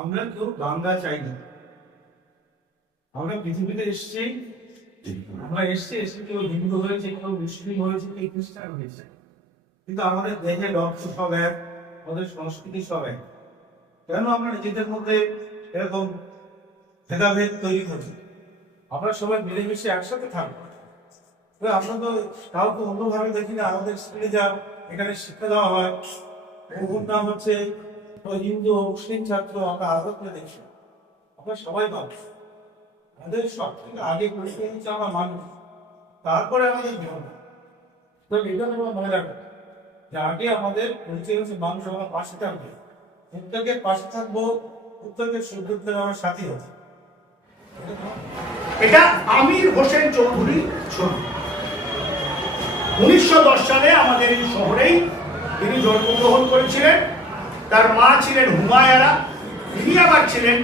আমরা কেউ দাঙ্গা চাই না। আমরা পৃথিবীতে এসেছি, এসে কেউ হিন্দু হয়েছে, কেউ মুসলিম হয়েছে, কেউ খ্রিস্টান হয়েছে, কিন্তু আমাদের দেহে রক্ত সব এক, আমাদের সংস্কৃতি সব এক। কেন আমরা নিজেদের মধ্যে এরকম ভেদাভেদ তৈরি করি? আমরা সবাই মিলেমিশে একসাথে থাকবো। আমরা তো কাউকে অন্যভাবে দেখি না। আমাদের স্কুলে যা এখানে শিক্ষা দেওয়া হয়, ওর নাম হচ্ছে হিন্দু মুসলিম ছাত্র, আমরা আলাদা করে দেখি। আমরা সবাই মানুষ। আমাদের সব থেকে আগে পরিচয় হচ্ছে আমরা মানুষ, তারপরে আমাদের ধর্ম। তো এটা আমরা মনে রাখবো যে আগে আমাদের পরিচয় হচ্ছে মানুষ। আমরা পাশে থাকবো, প্রত্যেকের পাশে থাকবো, প্রত্যেকের সুযোগের আমার সাথী হচ্ছে। এটা আমির হোসেন চৌধুরীর ছবি। 1910 সালে আমাদের এই শহরেই তিনি জন্মগ্রহণ করেছিলেন। তার মা ছিলেন হুমায়রা। তিনি আবার ছিলেন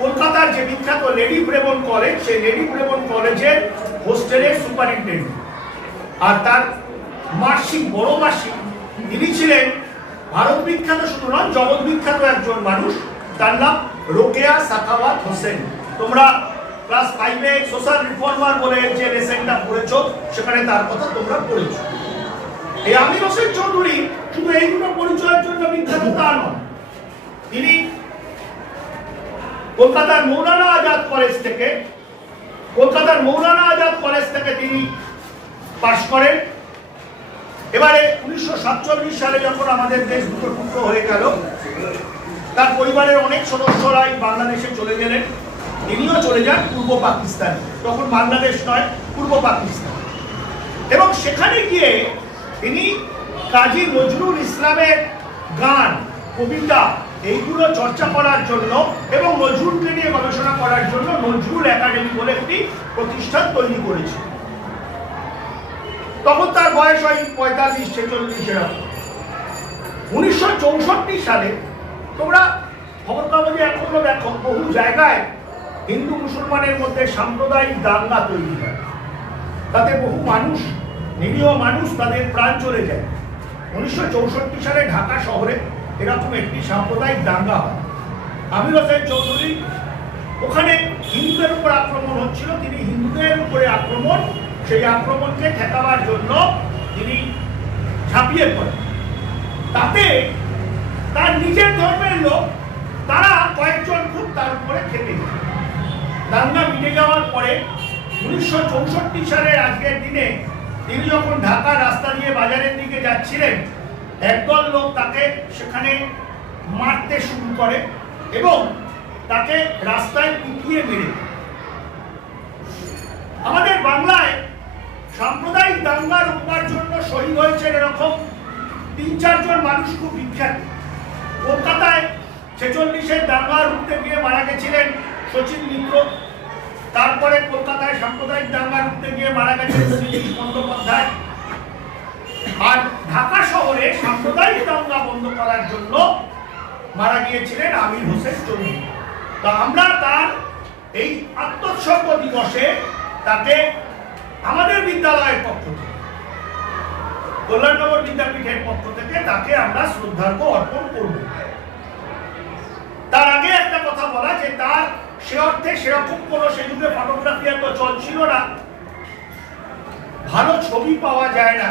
কলকাতার যে বিখ্যাত লেডি ব্রেবন কলেজ, সেই লেডি ব্রেবন কলেজের হোস্টেলের সুপারিনটেন্ডেন্ট। আর তার মাসি, বড় মাসি, তিনি ছিলেন ভারত বিখ্যাত শুধু নন, জগৎ বিখ্যাত একজন মানুষ। তার নাম রোকেয়া সাখাওয়াত হোসেন। তোমরা ক্লাস 5-এ সোশ্যাল রিফর্মার বলে যে লেসনটা পড়েছো, সেখানে তার কথা তোমরা পড়েছো। এই আমির হোসেন চৌধুরী শুধু এই দুটো পরিচয়ের জন্য বিখ্যাত তা নন। তিনি কলকাতার মৌলানা আজাদ কলেজ থেকে তিনি পাশ করেন। এবারে 1947 সালে যখন আমাদের দেশ দুটো টুকরো হয়ে গেল, তার পরিবারের অনেক সদস্যরাই বাংলাদেশে চলে গেলেন। তিনিও চলে যান পূর্ব পাকিস্তানে, তখন বাংলাদেশ নয়, পূর্ব পাকিস্তান। এবং সেখানে গিয়ে তিনি কাজী নজরুল ইসলামের গান, কবিতা এইগুলো চর্চা করার জন্য এবং নজরুলকে নিয়ে গবেষণা করার জন্য নজরুল একাডেমি বলে একটি প্রতিষ্ঠান তৈরি করেছে। তখন তার বয়স হয় 45-46 এরকম। 1964 সালে তোমরা খবর কাগজে এখনো দেখো, বহু জায়গায় হিন্দু মুসলমানের মধ্যে সাম্প্রদায়িক দাঙ্গা তৈরি হয়। তাতে বহু মানুষ, নিরীহ মানুষ, তাদের প্রাণ চলে যায়। 1964 সালে ঢাকা শহরে এরকম একটি সাম্প্রদায়িক দাঙ্গা হয়। আমির হোসেন চৌধুরী ওখানে হিন্দুদের উপর আক্রমণ হচ্ছিল, তিনি হিন্দুদের উপরে আক্রমণ, সেই আক্রমণকে ঠেকাবার জন্য তিনি ঝাঁপিয়ে পড়েন। তাতে তার নিজের ধর্মের লোক, তারা কয়েকজন খুব তার উপরে খেপে যায়। দাঙ্গা মিটে যাওয়ার পরে 1964 সালের আজকের দিনে তিনি যখন ঢাকা রাস্তা দিয়ে বাজারের দিকে যাচ্ছিলেন, একদল লোক তাকে সেখানে মারতে শুরু করে এবং তাকে রাস্তায় পিটিয়ে মেরে। আমাদের বাংলায় সাম্প্রদায়িক দাঙ্গা রোকবার জন্য শহীদ হয়েছেন এরকম 3-4 জন মানুষ খুব বিখ্যাত। কলকাতায় 46-এর দাঙ্গা রুখতে গিয়ে মারা গেছিলেন শচীন মিত্র। তারপরে কলকাতায় সাম্প্রদায়িক দাঙ্গা রুখতে গিয়ে মারা গেছেন শ্রীশ বন্দ্যোপাধ্যায়। আর ঢাকা শহরে সাম্প্রদায়িক দাঙ্গা বন্ধ করার জন্য মারা গিয়েছিলেন আমির হোসেন চৌধুরী। তা আমরা তার এই আত্মোৎসর্গ দিবসে তাকে আমাদের বিদ্যালয়ের পক্ষ থেকে, কল্যাণনগর বিদ্যাপীঠের পক্ষ থেকে তাকে আমরা শ্রদ্ধার্ঘ্য অর্পণ করব। তার আগে একটা কথা বলা, যে তার সে অর্থে সেরকম কোন সে যুগে ফটোগ্রাফি এত চলছিল না, ভালো ছবি পাওয়া যায় না।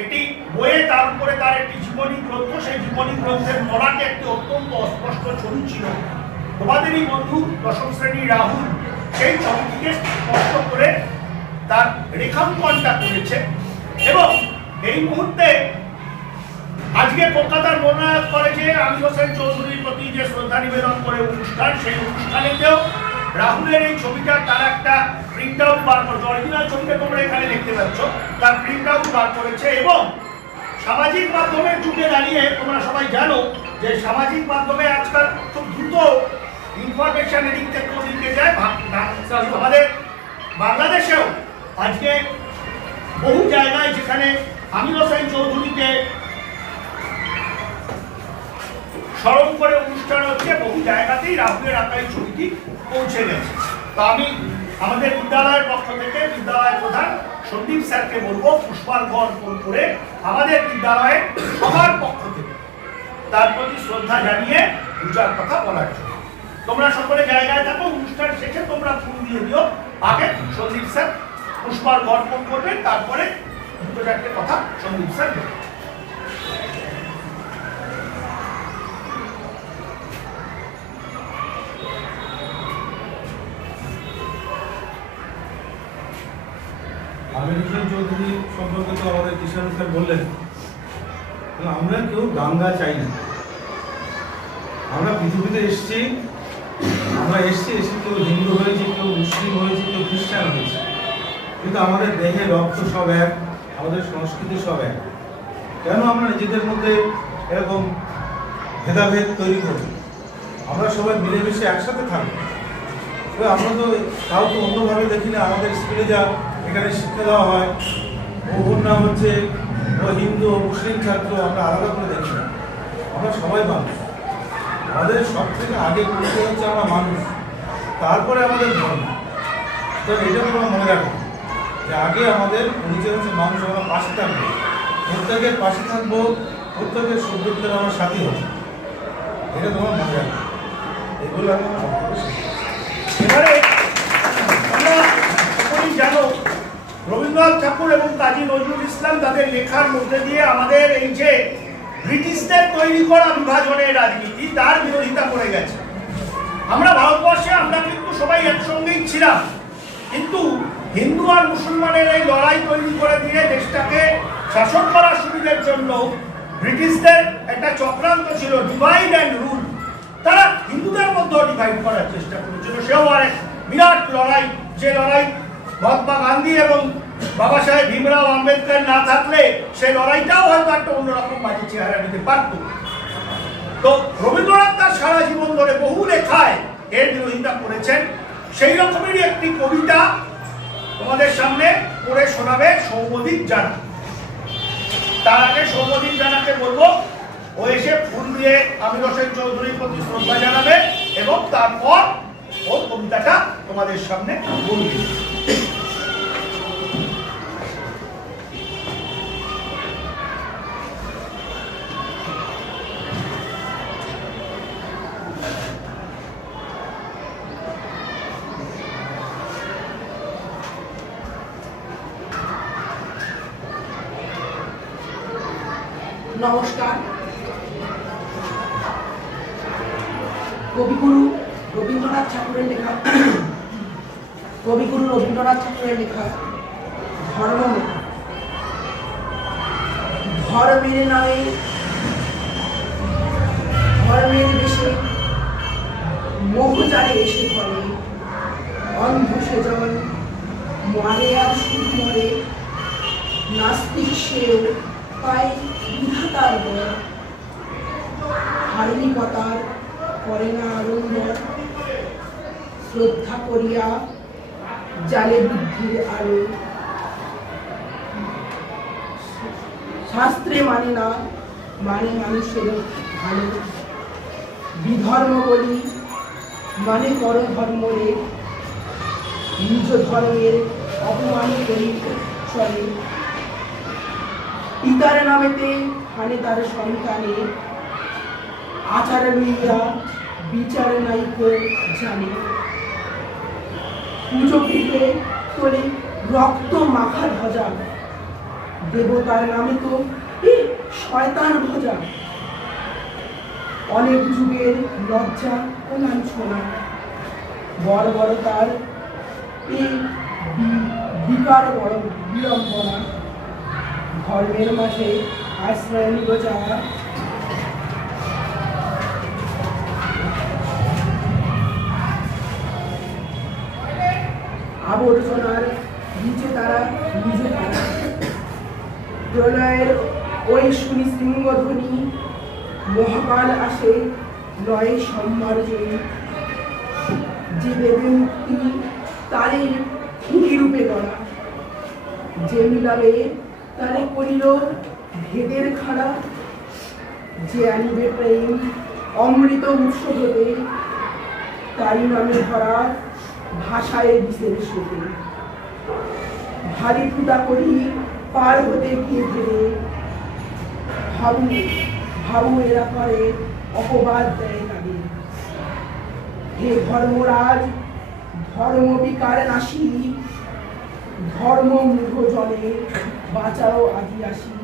একটি বইয়ে তার উপরে তার একটি জীবনী গ্রন্থ, সেই জীবনী গ্রন্থের মলাটে একটি অত্যন্ত অস্পষ্ট ছবি ছিল। তোমাদেরই বন্ধু 10ম শ্রেণীর রাহুল সেই ছবিটিকে স্পষ্ট করে তার রেখাঙ্কনটা করেছে। এবং এই মুহূর্তে আজকে কলকাতার মনোনয়ন কলেজে আমির হোসেন চৌধুরীর প্রতি যে শ্রদ্ধা নিবেদন করে অনুষ্ঠান, সেই অনুষ্ঠানেতেও রাহুলের এই ছবিটা তার একটা প্রিন্ট আউট বার করেছে। অরিজিনাল ছবিটা তোমরা এখানে দেখতে পাচ্ছ, তার প্রিন্ট আউট বার করেছে। এবং সামাজিক মাধ্যমের যুগে দাঁড়িয়ে তোমরা সবাই জানো যে সামাজিক মাধ্যমে আজকাল খুব দ্রুত ইনফরমেশন এদিক থেকে ওদিকে যায়। আমাদের বাংলাদেশেও আজকে বহু জায়গায় যেখানে আমির হোসেন চৌধুরীকে স্মরণ করে অনুষ্ঠান হচ্ছে, বহু জায়গাতেই রাহুলের আঁকাই ছবিটি পৌঁছে গেছে। তো আমি আমাদের বিদ্যালয়ের পক্ষ থেকে বিদ্যালয়ের প্রধান সন্দীপ স্যারকে বলবো পুষ্পার্ঘ্য অর্পণ করে আমাদের বিদ্যালয়ের সবার পক্ষ থেকে তার প্রতি শ্রদ্ধা জানিয়ে দু চার কথা বলার জন্য। তোমরা সকলে জায়গায় থাকো, অনুষ্ঠান শেষে তোমরা ফুল দিয়ে দিও। আগে সন্দীপ স্যার পুষ্পার্ঘ অর্পণ করবেন, তারপরে দুটো চারটে কথা সন্দীপ স্যার বলবেন। আমির হোসেন চৌধুরী সম্পর্কে তো আমাদের কিষাণ স্যার বললেন, আমরা কেউ দাঙ্গা চাই না। আমরা পৃথিবীতে এসেছি কেউ হিন্দু হয়েছে, কেউ মুসলিম হয়েছে, কেউ খ্রিস্টান হয়েছে, কিন্তু আমাদের দেহে রক্ত সব এক, আমাদের সংস্কৃতি সব এক। কেন আমরা নিজেদের মধ্যে এরকম ভেদাভেদ তৈরি করি? আমরা সবাই মিলেমিশে একসাথে থাকবো। তবে আমরা তো কাউকে অন্যভাবে দেখি না। আমাদের স্কুলে যা এখানে শিক্ষা দেওয়া হয়, ওর নাম হচ্ছে ও হিন্দু ও মুসলিম ছাত্র, আমরা আলাদা করে দেখি না। আমরা সবাই মানুষ। আমাদের সব থেকে আগে পরিচয় হচ্ছে আমরা মানুষ, তারপরে আমাদের ধর্ম। তো এটা তোমরা মনে রাখো যে আগে আমাদের পরিচয় হচ্ছে মানুষ। আমরা পাশে থাকবো, প্রত্যেকের পাশে থাকবো, প্রত্যেকের সুখ-দুঃখের আমার সাথী হবে। এটা তোমরা মনে রাখো। এগুলো আমি এবারে আমরা সকলেই জানো রবীন্দ্রনাথ ঠাকুর এবং কাজী নজরুল ইসলাম তাদের লেখার মধ্যে দিয়ে আমাদের এই যে ব্রিটিশদের তৈরি করা বিভাজনের রাজনীতি, তার বিরোধিতা করে গেছে। আমরা ভারতবর্ষে আমরা কিন্তু সবাই একসঙ্গেই ছিলাম, কিন্তু হিন্দু আর মুসলমানের এই লড়াই তৈরি করে দিয়ে দেশটাকে শাসন করার সুবিধার জন্য ব্রিটিশদের একটা চক্রান্ত ছিল, ডিভাইড অ্যান্ড রুল। তারা হিন্দুদের মধ্যেও ডিভাইড করার চেষ্টা করেছিল। সেও আর এক বিরাট লড়াই, যে লড়াই মহাত্মা গান্ধী এবং বাবা সাহেব ভীমরাও আম্বেদকর না থাকলে সেই লড়াইটাও হয়তো একটা অন্যরকম বাজে চেহারা নিতে পারত। তো রবীন্দ্রনাথ তার সারা জীবন ধরে বহু লেখায় এর বিরোধিতা করেছেন। সেই রকমেরই একটি কবিতা তোমাদের সামনে পড়ে শোনাবে সৌম্যদীপ জানা। তার আগে সৌম্যদীপ জানাকে বলবো ও এসে ফুল দিয়ে আমির হোসেন চৌধুরীর প্রতি শ্রদ্ধা জানাবে এবং তারপর ও কবিতাটা তোমাদের সামনে বলবে। নমস্কার। কবিগুরু রবীন্দ্রনাথ ঠাকুরের লেখা ধর্মের নামে ধর্মের দেশে মোহজালে এসে ধরে, অন্ধ সেজন মরে আর শুধু মরে, নাস্তিক সেও পায় বিধাতার বর, ধার্মিকতার করে না আড়ম্বর, শ্রদ্ধা করিয়া জালে বুদ্ধির আলো, শাস্ত্রে মানে না মানে মানুষের ভালো, বিধর্ম বলি মানে পরধর্ম রে, নিজ ধর্মের অপমান করি চলে, পিতার নামেতে হানে তার সন্তানে, আচার লইয়া বিচার নাইকো জানে, পুজো পিঠে তোলে রক্ত মাখা ধ্বজা, দেবতার নামে তো এ শয়তান ভজা, অনেক যুগের লজ্জা ও লাঞ্ছনা, বড় বড় তার এই বিকার বড় বিড়ম্বনা, ধর্মের মাঝে আশ্রয় নিল যারা, আবর্জনার নিচে তারা নিজে তারা, প্রলয়ের ওই শুনি সিংহধ্বনি, মহাকাল আসে লয়ে সম্মার্জনী, যে দেবে মুক্তি তারই খুনি রূপে গড়া, যে মিলাবে তারে করিল ভেদের খাড়া, যে আনিবে প্রেম অমৃত উৎস হতে, তারই নামে ধরা ভাষায় বিষের স্রোতে, ভারী ফুটা করি পার হতে গিয়ে ভেবে, ভাবু ভাবু এরা করে অপবাদ দেয় তাদের, হে ধর্মরাজ, ধর্ম বিকার নাশী, ধর্ম মূঢ় জনে বাঁচাও আদিবাসী।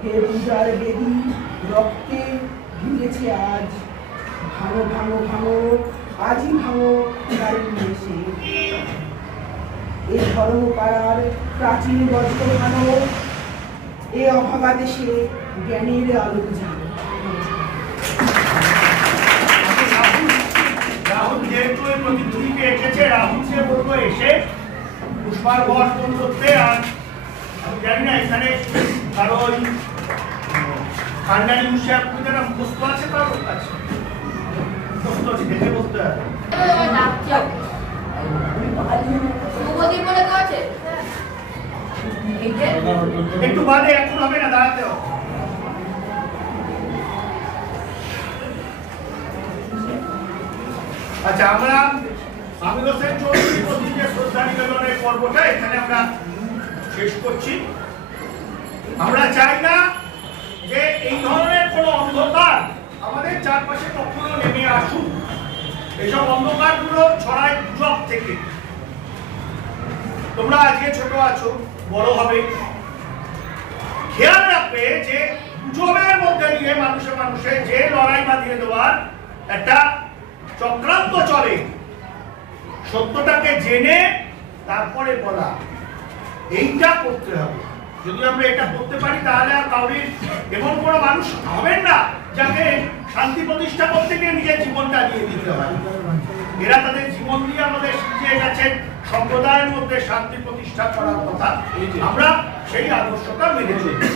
হে পূজার বেদী রক্তে ভিজেছে আজ, ভাঙো ভাঙো ভাঙো আজই ভাঙো গাড়ি এসে। এই ধর্ম পাড়ার প্রাচীন বজ্র ভাঙো, এ অভাগা দেশে জ্ঞানের আলো জানো। রাহুল যেহেতু এই প্রতিধ্বনিকে এসেছে, রাহুলকে বলবো এসে পুষ্পার্ঘ অর্পণ করতে। আর আমি জানি না এখানে কারো ওই কান্ডারি মুশিয়া পূজাটা মুখস্থ আছে, কারোর কাছে মুখস্থ আছে, দেখে বলতে হবে। একটু বাদে, এখন হবে না, দাঁড়াতে হবে। আচ্ছা, আমরা আমির হোসেন চৌধুরী কর্তৃক শ্রদ্ধা নিবেদনের পর্বটা এখানে আমরা শেষ করছি। আমরা চাই না যে এই ধরনের কোনো অন্ধকার আমাদের চারপাশে কখনো নেমে আসুক। এইসব অন্ধকারগুলো ছড়ায় গুজব থেকে। তোমরা আজকে ছোট আছো, বড় হবে, খেয়াল রাখবে যে গুজবের মধ্যে দিয়ে মানুষে মানুষে যে লড়াই বাঁধিয়ে দেওয়ার একটা চক্রান্ত চলে। সত্যটাকে জেনে তারপরে বলা, এইটা করতে হবে। যদি আমরা এটা করতে পারি তাহলে আর কাউরির এমন কোনো মানুষ হবেন না যাকে শান্তি প্রতিষ্ঠা করতে গিয়ে নিজের জীবনটা দিয়ে দিতে হয়। এরা তাদের জীবন দিয়ে আমাদের শিখিয়ে গেছেন সম্প্রদায়ের মধ্যে শান্তি প্রতিষ্ঠা করার কথা। আমরা সেই আদর্শটা মেনে চলি।